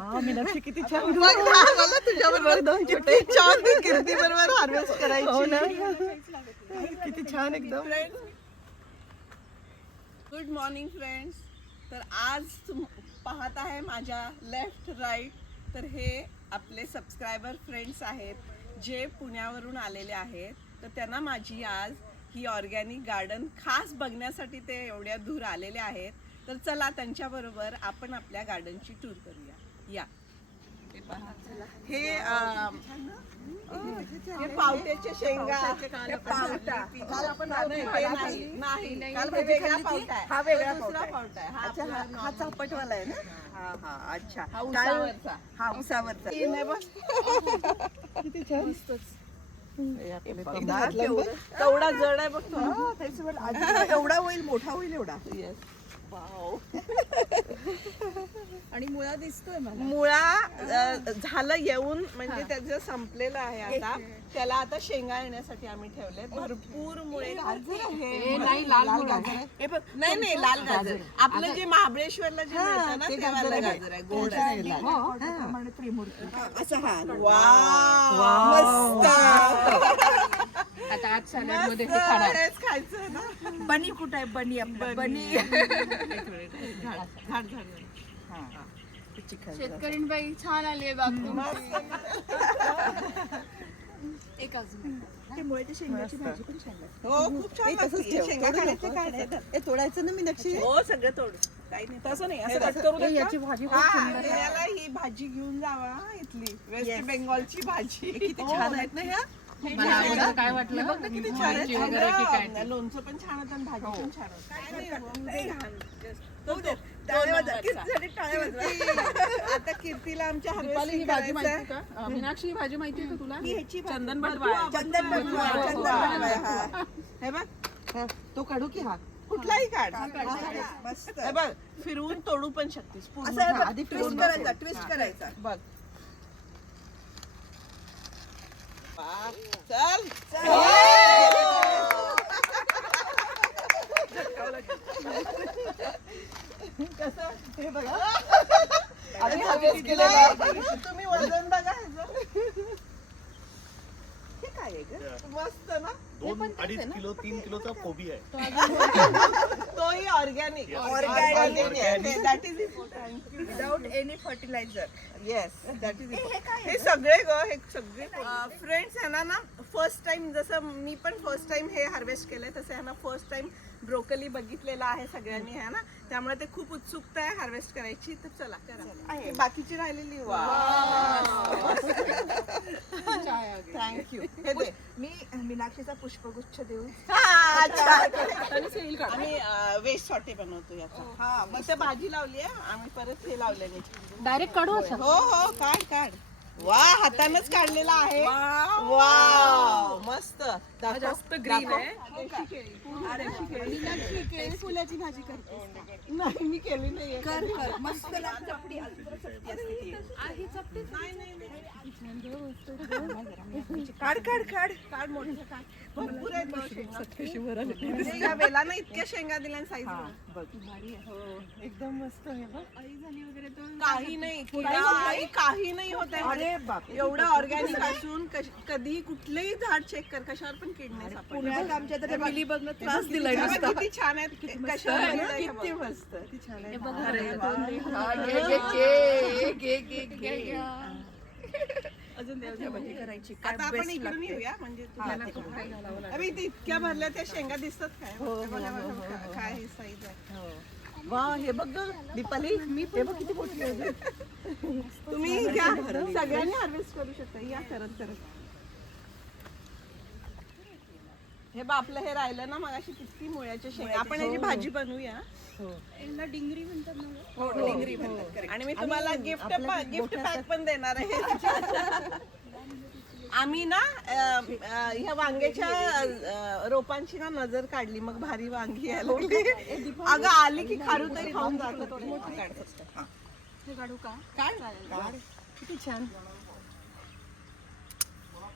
मीनाक्षी किती छान मला तुझ्याबरोबर दोन छोटे छान कीर्ती बरोबर हार्वेस्ट करायची. किती छान एकदम. Good morning friends. तर आज पाहत आहे माझ्या लेफ्ट राईट, तर हे आपले सबस्क्रायबर फ्रेंड्स आहेत जे पुण्यावरून आलेले आहेत. तर त्यांना माझी आज ही ऑर्गॅनिक गार्डन खास बघण्यासाठी ते एवढ्या दूर आलेले आहेत. तर चला त्यांच्याबरोबर आपण आपल्या गार्डनची टूर करूया. या हे पावट्याचे शेंगा, हा वेगळा पावटा आहे. अच्छा, हा चापटवाला आहे ना. हा अच्छा, हा उसावरचा. किती छान. तेवढा जड आहे बघ तो. एवढा होईल, मोठा होईल एवढा. आणि मुळा दिसतोय मला. मुळा झालं येऊन, म्हणजे त्याचं संपलेलं आहे आता. त्याला आता शेंगा येण्यासाठी आम्ही ठेवले. भरपूर मुळे. नाही लाल गाजर. आपलं जे महाबळेश्वरला जे मिळतं ना ते वालं गाजर आहे. गोड आहे. असं. हा मस्त. आता आज सॅलड मध्ये हेच खायचं ना. बनी कुठं आहे? बनी आपलं बनी. शेतकरीबाई छान आली आहे बाबू. एक अजून शेंगाची भाजी पण छान लागते. हो, खूप छान लागते. शेंगा खाण्याचं काय नाही. हे तोडायचं ना मीनाक्षी. हो, सगळं तोड. काही नाही, तसं नाही. असं कट करू दे. याची भाजी याला ही भाजी घेऊन जावा. इथली वेस्ट बेंगॉलची भाजी. किती छान आहेत ना ह्या. मला अगोदर काय वाटलं बघ किती छान भाजी वगैरे की काय ते. लोणचं पण छान होतं आणि भाजी पण छान होतं. आता कीर्तीला आमच्या दीपाली ही भाजी माहिती का? मीनाक्षी ही भाजी माहिती का तुला? चंदन हे बघ, तो काढू की हा कुठलाही काढ. हे बघ, फिरवून तोडू पण शकतेस. आधी ट्विस्ट करायचा. बघ, चल कसं हे बघा. तुम्ही वजन बघा. हे काय आहे ग? मस्त ना. 2-2.5 किलो 3 किलोचा कोबी आहे. तोही organic. That is important. Without any fertiliser. Yes, that is. हे सगळे ग, हे सगळे फ्रेंड्स ह्यांना ना फर्स्ट टाइम, जसं मी पण फर्स्ट टाइम हे हार्वेस्ट केलंय तसं ह्यांना फर्स्ट टाइम ब्रोकली बघितलेला आहे सगळ्यांनी, है ना. त्यामुळे ते खूप उत्सुकता आहे हार्वेस्ट करायची. तर चला करा. बाकीची राहिलेली. थँक्यू. हे दे. मी मीनाक्षीचा पुष्पगुच्छ देऊ. आम्ही वेस्ट सॉटे बनवतो याचा. हा, मग ते भाजी लावली आहे आम्ही, परत हे लावलेले. डायरेक्ट काढू असं? हो, काढ. वा, हातानच काढलेला आहे. वा, मस्त. जास्त ग्रीन आहे. फुलाची भाजी करते. नाही, मी केली नाही. कर मस्त चपटी काढ मोठं काढ. भरपूर आहेत बघ शेंगा. म्हणजे या वेलानं इतक्या शेंगा दिल्या साईज. एकदम मस्त आहे बघ. काही नाही, काही नाही होत आहे. अरे बाप, एवढं ऑर्गॅनिक असून कधीही कुठलेही झाड चेक कर, कशावर पण कीड नाही सापडली. पुण्यात आमच्या तर मिली बघणं त्रास दिलाय बघा नुसता. किती छान आहेत. कशावर किती मस्त. छान अजून देवच्या भाजी करायची. आता आपण इकडून येऊया, म्हणजे अरे इथे इतक्या भरल्या त्या शेंगा दिसतात काय. काय हे साईज आहे. वा, हे बघ ग दीपाली, हे बघ किती मोठी आहे. तुम्ही घ्या, सगळ्यांनी हार्वेस्ट करू शकता. या करत. हे बा, आपलं हे राहिलं ना मग अशी किती मुळ्याच्या शेंगा. आपण याची भाजी बनवूया. डिंगरी म्हणतात ना. हो, डिंगरी म्हणतात. आणि मी तुम्हाला गिफ्ट पॅक पण देणार आहे. आम्ही ना ह्या वांग्याच्या रोपांची ना नजर काढली, मग भारी वांगी यायला लागली. अगं आली की खारुताई खाऊन जातो. मोठी काढ फक्त. हे काढू का? काढ. किती छान.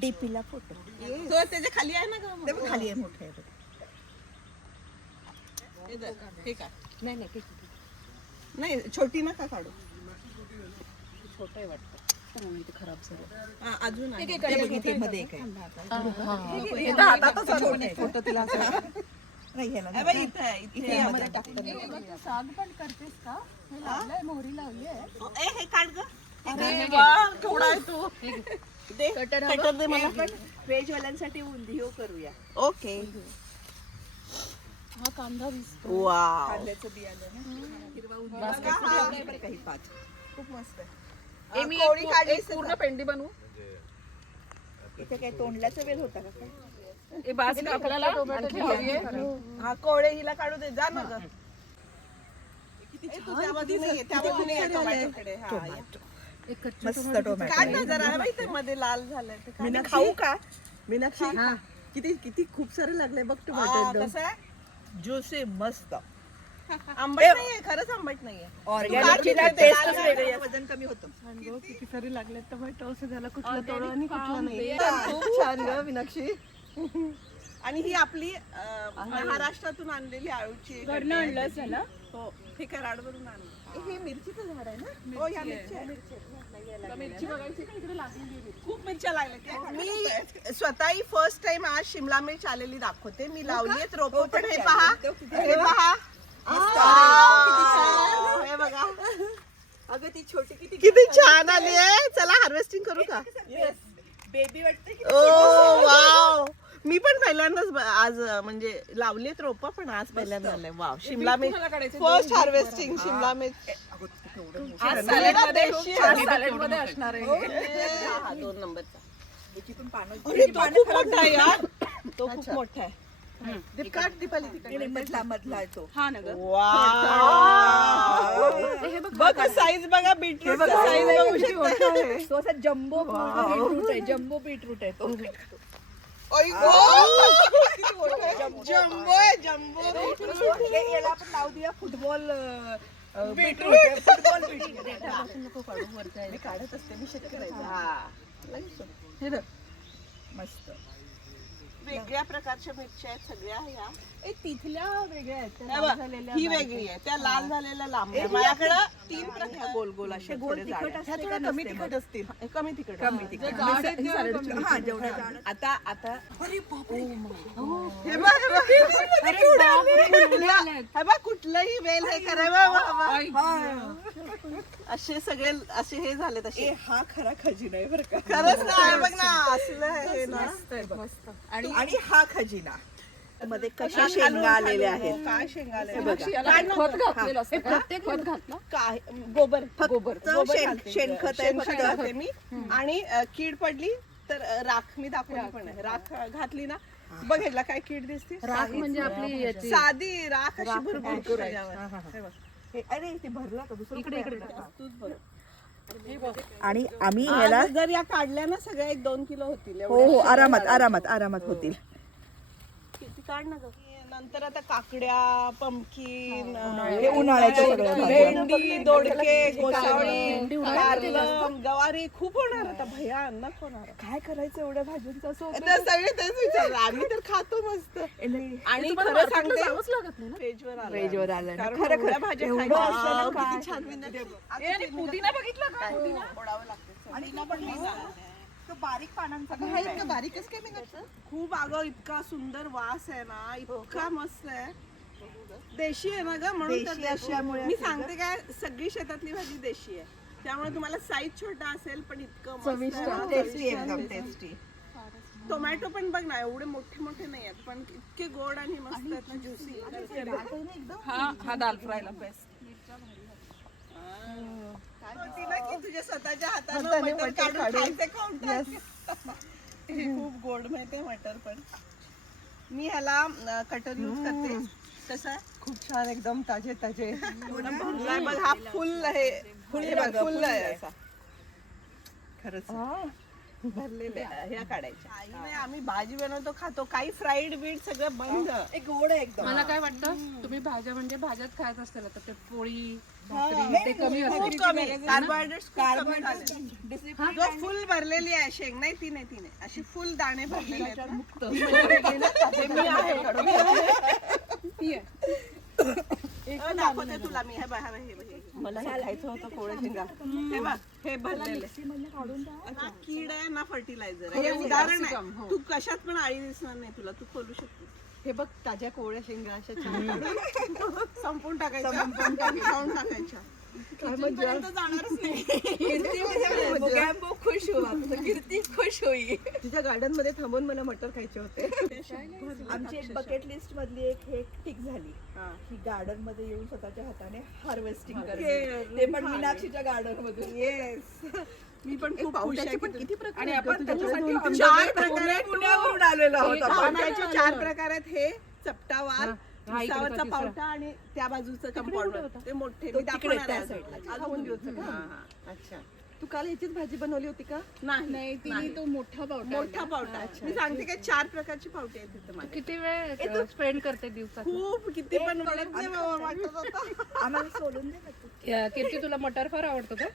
डीपीला फोटो तो त्याच्या खाली आहे ना ग. ते पण खाली आहे, मोठे आहे. हे का? नाही नाही, छोटी नका काढू. छोटं आहे वाटतं. ते खराब झालं. हा, अजून आहे. हे बघ, इथे मध्ये एक आहे. हे तर हातातच आणून फोटो तिला असं नाही घ्यायला हे बघ, इथे आहे, इथे आहे. यामध्ये टाकतात. साग पण करतेस का? हे लावलंय, मोहरी लावली आहे. हे काढ ग. अरे वा, केवढा आहे तू. दे कटर कटर दे मला. व्हेज वाल्यांसाठी उंधियो करूया. ओके. हा कांदा दिसतो. वाव. कांद्याचं बियाणं ना. हिरवा उंधियो. काही पाच. खूप मस्त आहे. मी कोळी काढली पूर्ण पेंडी बनवू. इथे काय तोंडल्याचा वेल होता का काय? हे बास का आपल्याला आणखी हवी आहे? हा कोळे हिला काढू दे जा ना ग. ए, तू त्या बाजूने ये, त्या बाजूने ये, टोमॅटोकडे. हा, ये. एक कच्ची मस्त टोमॅटो. काढ ना जरा. हे बघ, इथे मध्ये लाल झालंय ते काढ. मीनाक्षी, खाऊ का? मीनाक्षी किती किती खूप सारे लागले बघ हा, टोमॅटो एकदम. कसं आहे? ज्युसी मस्त. आंबट नाहीये, खरंच आंबट नाहीये. ऑर्गॅनिकची काढ टेस्टच तिथे, वेगळी लाल असते. वजन कमी होतं. किती सारे लागले टोमॅटो. असं झालं कुठलं तोडू आणि कुठलं नाही. खूप छान ग मीनाक्षी. आणि ही आपली महाराष्ट्रातून आणलेली आळूची एक घरनं आणलंस आहे ना? हो, हे कराडवरून आणलं. हे मिरचीचं झाड आहे ना. हो, या मिरच्या आहे. मिरची बघायची का इकडे लागलेली आहे. खूप मिरच्या लागल्या. मी स्वतःही फर्स्ट टाइम आज शिमला मिरच आलेली दाखवते. मी लावलीत रोप. पण हे पहा, हे पहा. हे बघा, अगं ती छोटी किती किती छान आली आहे. चला हार्वेस्टिंग करू का? बेबी वाटते की ओ वाव. मी पण पहिल्यांदाच आज म्हणजे लावलीत रोप, पण आज पहिल्यांदा आलंय. वाव, शिमला मिरच फर्स्ट हार्वेस्टिंग शिमला मिरच. आज सॅलेडमध्ये असणार आहे. हा, 2 नंबरचा. याच्यातून पानं अरे, तो खूप मोठा आहे यार. तो खूप मोठा आहे. दीपकाट दीपाली तिकडे. मधला मधला आहे तो. हा ना ग. बघा साईज बघा, बीटरूट साईज बघू शकता. तो असा जम्बो बीटरूट आहे. जम्बो बीटरूट आहे तो. जम्बो आहे, जम्बो. याला आपण नाव दिया फुटबॉल बीटरूट. Football beetroot. मी काढत असते, मी शेतकरी आहे. हा. मस्त. वेगळ्या प्रकारच्या मिरच्या आहेत सगळ्या ह्या. तिथल्या वेगळ्या आहेत त्या हे लाल बघ, झालेल्या ही वेगळी आहे. त्या लाल झालेल्या लांब आहे. माझ्याकडे 3 प्रकार गोल गोल असे गोल तिखट ह्या असते थोड्या का कमी नसते तिखट मग? असतील. कमी तिखट. कमी तिखट. हा, जेवढा जाड. आता आता अरे बापरे. हे बघ, हे बघ. हे बघ, कुठलंही वेल हे करायला असे सगळे असे हे झाले तसे. हा खरा खजिना आहे बरं का. खरंच ना, बघ ना, असलं हे ना. आणि हा खजिना मध्ये कशा शेंगा आलेल्या आहेत. काय शेंगा आल्या. याला खत घातलेलं असतं का? प्रत्येक खत घातलं. काय गोबर गोबर घालते. शेणखत आहे शेणखत फक्त. घालते मी. आणि कीड पडली तर राख मी दाखवली पण आहे. राख घातली ना, बघ ह्याला काय कीड दिसते. राख म्हणजे आपली याची साधी राख अशी भरपूर त्याच्यावर. हे बघ. अरे ते भरला का दुसरं इकडे इकडे तूच बघ. आणि आम्ही ह्याला आज जर या काढल्या ना सगळ्या 1-2 किलो होतील. हो हो आरामात आरामात आरामात होतील. किती काढ ना ग. नंतर आता काकड्या, पंपकिन, हे उन्हाळ्याच्या सगळ्या भाज्या. भेंडी, दोडके, गोसावळी, कारलं, गवारी खूप होणार आता. भयानक होणार. काय करायचं एवढ्या भाज्यांचं असं होतं. आता सगळे तेच विचारलं. आम्ही तर खातो मस्त. आणि खरं सांगते, जावंच लागत नाही ना. पेजवर आलं. वेजवर आलं ना. कारण खरं एवढ्या खरं भाज्या एवढं खायच्या. असलं ना वाव, काय. किती छान विंदा. ए, आणि पुदिना बघितलं का? पुदिना फोडावं लागतं. आणि पण मी जाणार. तो बारीक पानांचा हा इतका बारीकच काय निघायचं. खूप अगं इतका सुंदर वास आहे ना, इतका मस्त आहे. देशी आहे ना ग, म्हणून तर देशी देशी. असल्यामुळे मी सांगते काय, सगळी शेतातली भाजी देशी आहे. त्यामुळे तुम्हाला साईज छोटा असेल पण इतकं मस्त आहे ना, टेस्टी एकदम टेस्टी. टोमॅटो पण बघ ना, एवढे मोठे मोठे नाही आहेत पण इतके गोड आणि मस्त आहेत ना, ज्युसी. हा दाल फ्रायला बेस्ट. तुझ्या स्वतःच्या हाताने मटर काढून खायचे खाऊन टाक. खूप गोड माहितीये मटर पण. मी ह्याला कटर यूज करते. कसं आहे? खूप छान एकदम ताजे ताजे. भरलाय बघ, हा फुल आहे. हे बघ, फुल आहे असा. खरंच भरलेले ह्या काढायच्या. नाही, आम्ही भाजी बनवतो खातो. काही फ्राईड बीट सगळं बंद. एक गोड आहे एकदम. मला काय वाटतं, तुम्ही भाज्या म्हणजे भाज्यात खायच असतील तर ते पोळी भाकरी ते कमी असतं. खूप कमी कार्बोहायड्रेट्स जो फुल भरलेली आहे शेंग नाही, ती नाही अशी फुल दाणे भरलेले आहेत ना. हे मी आहे काढून. दाखवते तुला मी. हे बघ, हे बघ, हे बघ. मला हे खायचं होतं कोवळ्या शेंगा. हे बघ, हे भरलेले आता कीड आहे ना फर्टिलायझर हे उदाहरण आहे. तू कशात पण आळी दिसणार नाही तुला, तू खोलू शकतेस. हे बघ ताज्या कोवळ्या शेंगा अशा छान संपून टाकायच्या, खाऊन टाकायच्या. किचनपर्यंत जाणारच नाही. गॅम्बो खुश हुआ, कीर्ती खुश होई. तिच्या गार्डन मध्ये थांबून मला मटर खायचे होते. आमची एक बकेट लिस्ट मधली एक हे टिक झाली की गार्डन मध्ये येऊन स्वतःच्या हाताने हार्वेस्टिंग करायचं, ते पण मीनाक्षीच्या गार्डन मधून. येस, मी पण खूप खुश आहे. पण किती प्रकार आणि आहेत आपण गं तुझ्याकडे? त्याच्यासाठी चार प्रकार आहेत. पुण्यावरून आलेलो आहोत आपण. पावट्याचे 4 प्रकार आहेत. हे चपटावाल, उसावरचा पावटा आणि त्या बाजूचं कंपाऊंड ते मोठे. मी दाखवणार आहे त्या अजून. साईडला. अजून दिवस अच्छा, तू काल याचीच भाजी बनवली होती का? नाही तिने तो मोठा पावटा मोठा पावटा. मी सांगते काय 4 प्रकारची पावटी आहेत तिथं माझ्या. किती वेळ स्पेंड करते दिवसात? खूप किती पण वाटत नाही बाबा, वाटत होतं. आम्हाला सोडून दे ना तू. कीर्ती तुला मटार फार आवडतो का?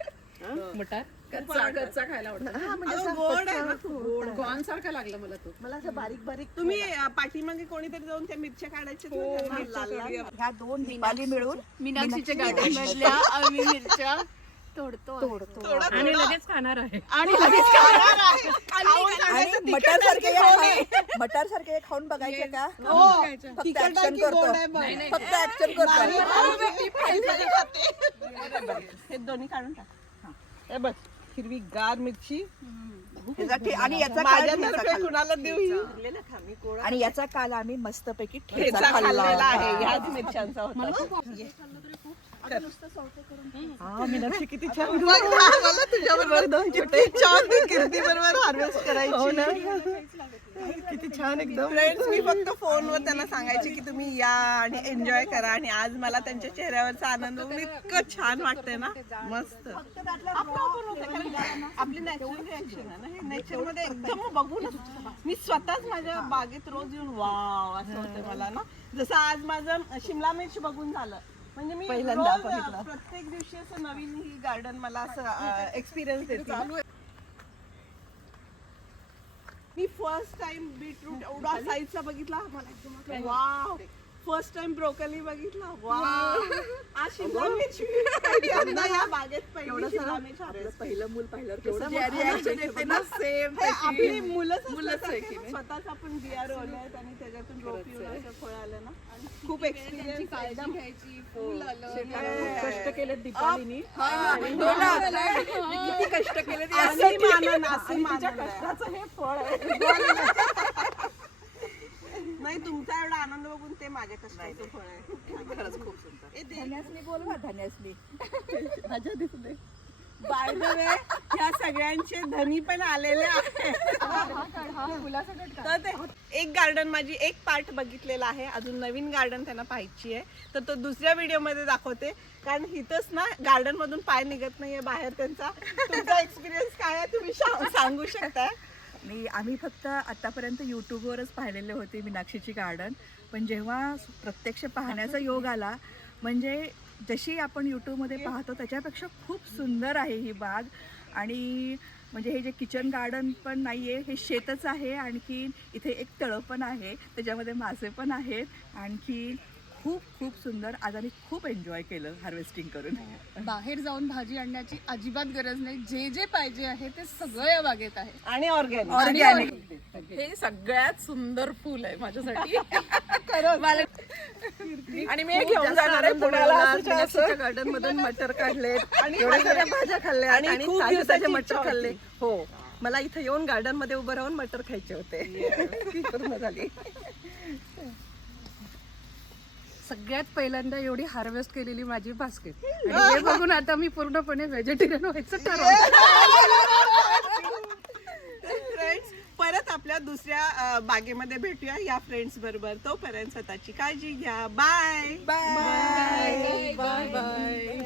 मटार कच्चा खायला आवडतो. हा, म्हणजे अगं, असं गोड आहे ना खूप गोड. गॉन सारखा लागला मला तो. मला असं बारीक बारीक तुम्ही पाठीमागे कोणीतरी जाऊन त्या मिरच्या काढायच्या लाल लाल. ह्या 2 दीपाली मिळून मीनाक्षीच्या गार्डन मधल्या आम्ही मिरच्या तोडतो आणि लगेच खाणार आहे. आणि मटार सारखे खाऊन बघायचे का? फक्त तिखट आहे ऍक्शन की गोड करतो, आहे बघ. फक्त ऍक्शन करतो. हे दोन्ही काढून टाक. हे बघ, हिरवी गार मिरची. आणि याचा माझ्यातर्फे कुणाला देऊ ही? आणि याचा काल आम्ही मस्तपैकी ठेचा ठेचा खाल्लेला खाल्ला आहे. ह्याच मिरच्यांचा होता. हा, मीनाक्षी किती छान. मला तुझ्याबरोबर 2 छोटे छान कीर्ती बरोबर हार्वेस्ट करायची. किती छान एकदम. फ्रेंड्स, मी फक्त फोनवर त्यांना सांगायचे की तुम्ही या आणि एन्जॉय करा. आणि आज मला त्यांच्या चेहऱ्यावरचा आनंद बघून इतकं छान वाटतंय ना. मस्त आपली नॅचरल रिॲक्शन आहे ना हे. नेचर मध्ये एकदम बघूनच मी स्वतःच माझ्या बागेत रोज येऊन वाव असं होतं मला ना. जसं आज माझं शिमला मिर्च बघून झालं. म्हणजे मी पहिल्यांदा रोज बघितलं. प्रत्येक दिवशी असं नवीन ही गार्डन मला असं एक्सपिरियन्स देते. मी फर्स्ट टाइम बीटरूट एवढा साईजचा बघितला मला एकदम वाव. फर्स्ट टाइम ब्रोकली बघितला वाव. आज शिमला मिरची पहिल्यांदा या बागेत पहिली शिमला मिरची आपलं पहिलं मूल पाहिल्यावर केवढं केवढं reaction येते ना, same हे तशी. आपली मुलंच मुलंच आहे की असतात. स्वतःच आपण बिया रोवल्यात आणि त्याच्यातून रोप येऊन असं फळ आलं ना. खूप एक्सपिरियन्स घ्यायची फुल आलं कष्ट केले दीपालीनी. मी किती कष्ट केले ते असं असी मानन, असी मानन. कष्टाचं हे फळ आहे. नाही, तुमचा एवढा आनंद बघून ते माझ्या कष्टाचं फळ आहे. खरंच खूप सुंदर. धन्यासनी बोल ना, धन्यासनी. माझ्या दिसले. बाय द वे, ह्या सगळ्यांचे धनी पण आलेले आहेत. तर ते एक गार्डन माझी एक पार्ट बघितलेला आहे. अजून नवीन गार्डन त्यांना पाहायची आहे, तर तो दुसऱ्या व्हिडिओमध्ये दाखवते. कारण इथंच ना गार्डन मधून पाय निघत नाहीये बाहेर त्यांचा. तुमचा एक्सपिरियन्स काय आहे तुम्ही सांगू शकता? आणि आम्ही फक्त आतापर्यंत यूट्यूबवरच पाहिलेले होते मीनाक्षीची गार्डन, पण जेव्हा प्रत्यक्ष पाहण्याचा योग आला, म्हणजे जशी आपण यूट्यूबमध्ये पाहतो त्याच्यापेक्षा खूप सुंदर आहे ही बाग. आणि म्हणजे हे जे किचन गार्डन पण नाही आहे, हे शेतच आहे. आणखी इथे एक तळं पण आहे, त्याच्यामध्ये मासे पण आहेत. आणखी खूप खूप सुंदर. आज आम्ही खूप एन्जॉय केलं हार्वेस्टिंग करून. बाहेर जाऊन भाजी आणण्याची अजिबात गरज नाही. जे जे पाहिजे आहे ते सगळं या बागेत आहे. आणि ऑर्गॅनिक. ऑर्गॅनिक. हे सगळ्यात सुंदर फुल आहे माझ्यासाठी. आणि मी घेऊन जाणार आहे पुण्याला. गार्डन मधून मटर काढले आणि एवढ्या साऱ्या भाज्या खाल्ल्या आणि आणि खूप ताजे दिवसाची ताजे इच्छा मटर खाल्ले. होती. हो, मला इथे येऊन गार्डन मध्ये उभं राहून मटर खायचे होते. ती पूर्ण झाली. सगळ्यात पहिल्यांदा एवढी हार्वेस्ट केलेली माझी बास्केट. आणि हे बघून आता मी पूर्णपणे व्हेजिटेरियन व्हायचं ठरवलं. फ्रेंड्स, परत आपल्या दुसऱ्या बागेमध्ये भेटूया या फ्रेंड्स बरोबर. तोपर्यंत स्वतःची काळजी घ्या. Bye bye. Bye bye.